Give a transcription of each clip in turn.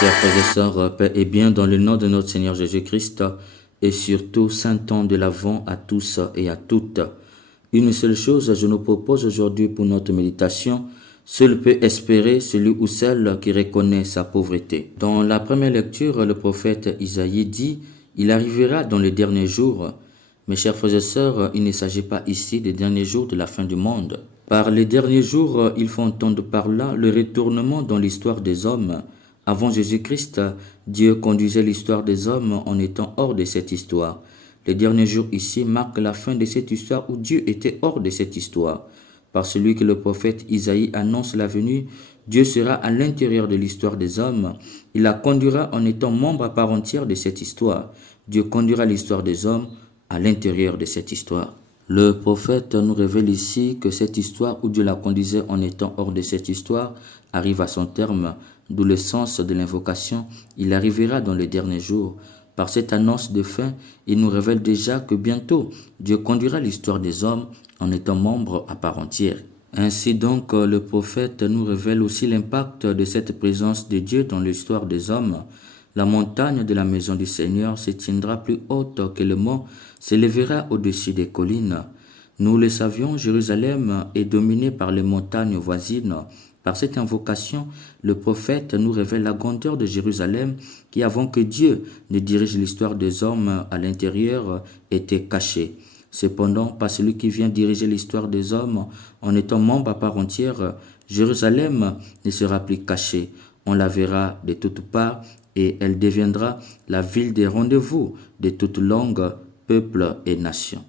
Chers frères et sœurs, paix et bien dans le nom de notre Seigneur Jésus-Christ et surtout saint temps de l'Avent à tous et à toutes. Une seule chose je nous propose aujourd'hui pour notre méditation. Seul peut espérer celui ou celle qui reconnaît sa pauvreté. Dans la première lecture, le prophète Isaïe dit « Il arrivera dans les derniers jours ». Mes chers frères et sœurs, il ne s'agit pas ici des derniers jours de la fin du monde. Par les derniers jours, il faut entendre par là le retournement dans l'histoire des hommes. Avant Jésus-Christ, Dieu conduisait l'histoire des hommes en étant hors de cette histoire. Les derniers jours ici marquent la fin de cette histoire où Dieu était hors de cette histoire. Par celui que le prophète Isaïe annonce la venue, Dieu sera à l'intérieur de l'histoire des hommes. Il la conduira en étant membre à part entière de cette histoire. Dieu conduira l'histoire des hommes à l'intérieur de cette histoire. Le prophète nous révèle ici que cette histoire où Dieu la conduisait en étant hors de cette histoire arrive à son terme, d'où le sens de l'invocation, il arrivera dans les derniers jours. Par cette annonce de fin, il nous révèle déjà que bientôt, Dieu conduira l'histoire des hommes en étant membre à part entière. Ainsi donc, le prophète nous révèle aussi l'impact de cette présence de Dieu dans l'histoire des hommes. La montagne de la maison du Seigneur se tiendra plus haute que le mont, s'élèvera au-dessus des collines. Nous le savions, Jérusalem est dominée par les montagnes voisines. Par cette invocation, le prophète nous révèle la grandeur de Jérusalem qui, avant que Dieu ne dirige l'histoire des hommes à l'intérieur, était cachée. Cependant, par celui qui vient diriger l'histoire des hommes en étant membre à part entière, Jérusalem ne sera plus cachée. On la verra de toutes parts et elle deviendra la ville des rendez-vous de toutes langues, peuples et nations.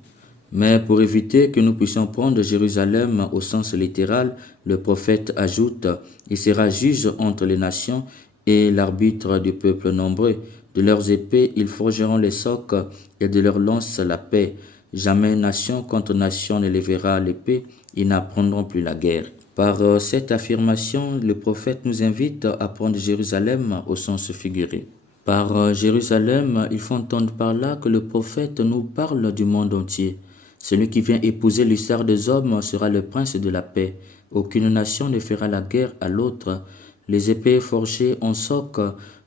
Mais pour éviter que nous puissions prendre Jérusalem au sens littéral, le prophète ajoute « Il sera juge entre les nations et l'arbitre du peuple nombreux. De leurs épées, ils forgeront les socs et de leurs lances la paix. Jamais nation contre nation ne lèvera l'épée, ils n'apprendront plus la guerre. » Par cette affirmation, le prophète nous invite à prendre Jérusalem au sens figuré. Par Jérusalem, il faut entendre par là que le prophète nous parle du monde entier. Celui qui vient épouser l'histoire des hommes sera le prince de la paix. Aucune nation ne fera la guerre à l'autre. Les épées forgées en soc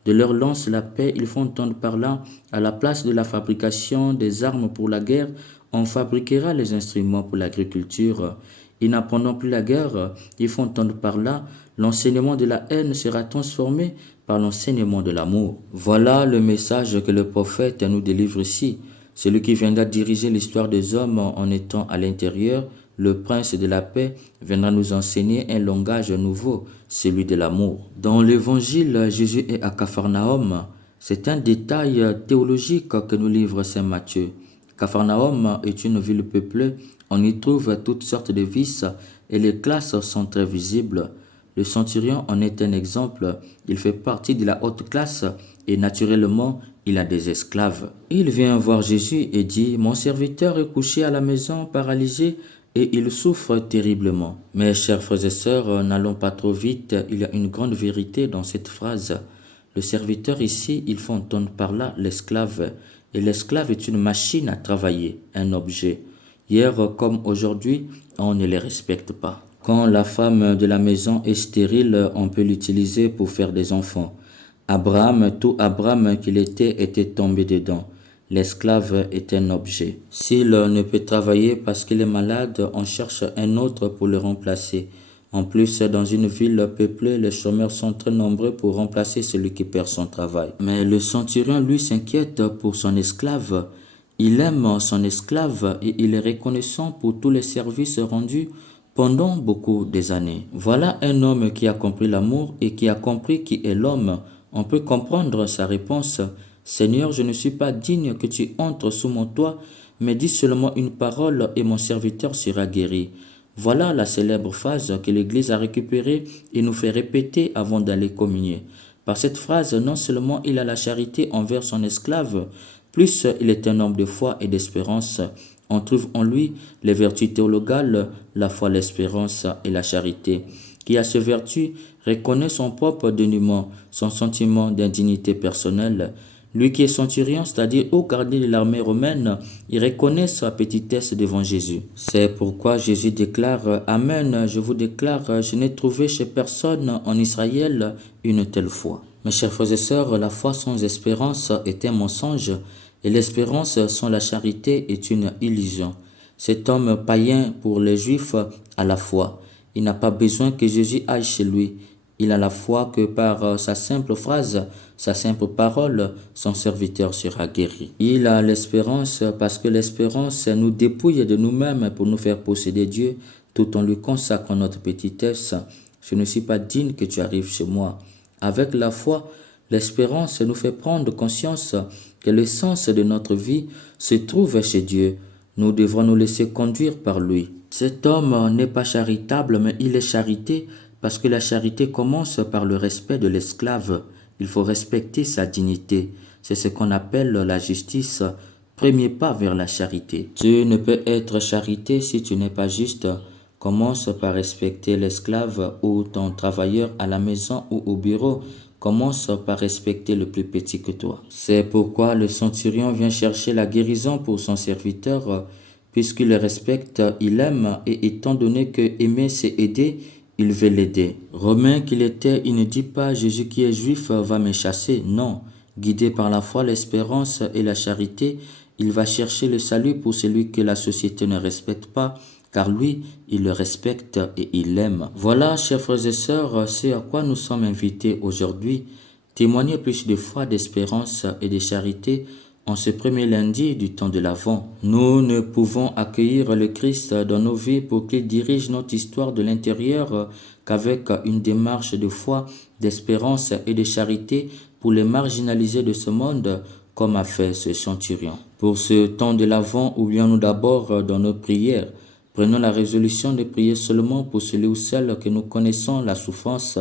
de leur lance la paix, il faut entendre par là, à la place de la fabrication des armes pour la guerre, on fabriquera les instruments pour l'agriculture. Ils n'apprendront plus la guerre, il faut entendre par là, l'enseignement de la haine sera transformé par l'enseignement de l'amour. Voilà le message que le prophète nous délivre ici. Celui qui viendra diriger l'histoire des hommes en étant à l'intérieur, le prince de la paix, viendra nous enseigner un langage nouveau, celui de l'amour. Dans l'évangile, Jésus est à Capharnaüm. C'est un détail théologique que nous livre saint Matthieu. Capharnaüm est une ville peuplée, on y trouve toutes sortes de vices et les classes sont très visibles. Le centurion en est un exemple, il fait partie de la haute classe et naturellement, il a des esclaves. Il vient voir Jésus et dit « Mon serviteur est couché à la maison, paralysé, et il souffre terriblement. » Mes chers frères et sœurs, n'allons pas trop vite, il y a une grande vérité dans cette phrase. Le serviteur ici, il faut entendre par là l'esclave. Et l'esclave est une machine à travailler, un objet. Hier comme aujourd'hui, on ne les respecte pas. Quand la femme de la maison est stérile, on peut l'utiliser pour faire des enfants. Tout Abraham qu'il était tombé dedans. L'esclave est un objet. S'il ne peut travailler parce qu'il est malade, on cherche un autre pour le remplacer. En plus, dans une ville peuplée, les chômeurs sont très nombreux pour remplacer celui qui perd son travail. Mais le centurion, lui, s'inquiète pour son esclave. Il aime son esclave et il est reconnaissant pour tous les services rendus pendant beaucoup des années. Voilà un homme qui a compris l'amour et qui a compris qui est l'homme. On peut comprendre sa réponse. « Seigneur, je ne suis pas digne que tu entres sous mon toit, mais dis seulement une parole et mon serviteur sera guéri. » Voilà la célèbre phrase que l'Église a récupérée et nous fait répéter avant d'aller communier. Par cette phrase, non seulement il a la charité envers son esclave, plus il est un homme de foi et d'espérance. On trouve en lui les vertus théologales, la foi, l'espérance et la charité. Qui a ces vertus reconnaît son propre dénuement, son sentiment d'indignité personnelle. Lui qui est centurion, c'est-à-dire haut gardien de l'armée romaine, il reconnaît sa petitesse devant Jésus. C'est pourquoi Jésus déclare « Amen, je vous déclare, je n'ai trouvé chez personne en Israël une telle foi. » Mes chers frères et sœurs, la foi sans espérance est un mensonge et l'espérance sans la charité est une illusion. Cet homme païen pour les Juifs a la foi. Il n'a pas besoin que Jésus aille chez lui. Il a la foi que par sa simple phrase, sa simple parole, son serviteur sera guéri. Il a l'espérance parce que l'espérance nous dépouille de nous-mêmes pour nous faire posséder Dieu tout en lui consacrant notre petitesse. Je ne suis pas digne que tu arrives chez moi. Avec la foi, l'espérance nous fait prendre conscience que l'essence de notre vie se trouve chez Dieu. Nous devrons nous laisser conduire par lui. Cet homme n'est pas charitable, mais il est charité parce que la charité commence par le respect de l'esclave. Il faut respecter sa dignité. C'est ce qu'on appelle la justice. Premier pas vers la charité. Tu ne peux être charité si tu n'es pas juste. Commence par respecter l'esclave ou ton travailleur à la maison ou au bureau. Commence par respecter le plus petit que toi. C'est pourquoi le centurion vient chercher la guérison pour son serviteur. Puisqu'il le respecte, il aime et étant donné que aimer c'est aider, il veut l'aider. Romain qu'il était, il ne dit pas Jésus qui est juif va me chasser. Non, guidé par la foi, l'espérance et la charité, il va chercher le salut pour celui que la société ne respecte pas, car lui, il le respecte et il l'aime. Voilà, chers frères et sœurs, c'est à quoi nous sommes invités aujourd'hui. Témoigner plus de foi, d'espérance et de charité en ce premier lundi du temps de l'Avent. Nous ne pouvons accueillir le Christ dans nos vies pour qu'il dirige notre histoire de l'intérieur qu'avec une démarche de foi, d'espérance et de charité pour les marginalisés de ce monde, comme a fait ce centurion. Pour ce temps de l'Avent, oublions-nous d'abord dans nos prières. Prenons la résolution de prier seulement pour celui ou celle que nous connaissons la souffrance.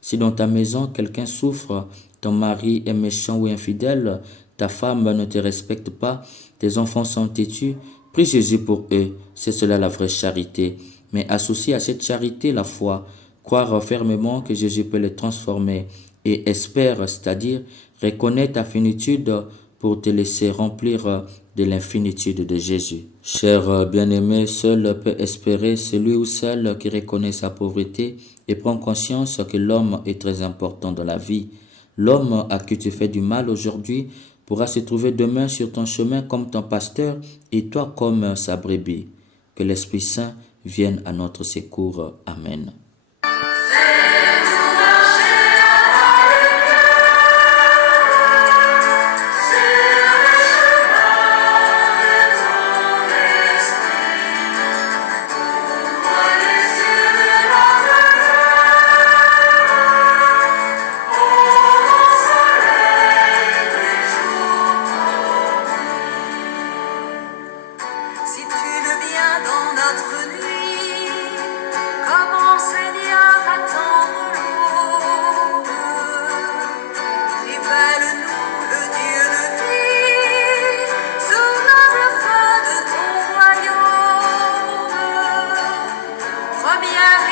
Si dans ta maison quelqu'un souffre, ton mari est méchant ou infidèle, ta femme ne te respecte pas, tes enfants sont têtus, prie Jésus pour eux, c'est cela la vraie charité. Mais associe à cette charité la foi, croire fermement que Jésus peut les transformer et espère, c'est-à-dire reconnais ta finitude pour te laisser remplir de l'infinitude de Jésus. Cher bien-aimé, seul peut espérer celui ou celle qui reconnaît sa pauvreté et prend conscience que l'homme est très important dans la vie. L'homme à qui tu fais du mal aujourd'hui pourra se trouver demain sur ton chemin comme ton pasteur et toi comme sa brebis. Que l'Esprit Saint vienne à notre secours. Amen. Si tu ne viens dans notre nuit, comment Seigneur attendre l'aube? Révèle-nous le Dieu de vie, soulève le feu de ton royaume. Première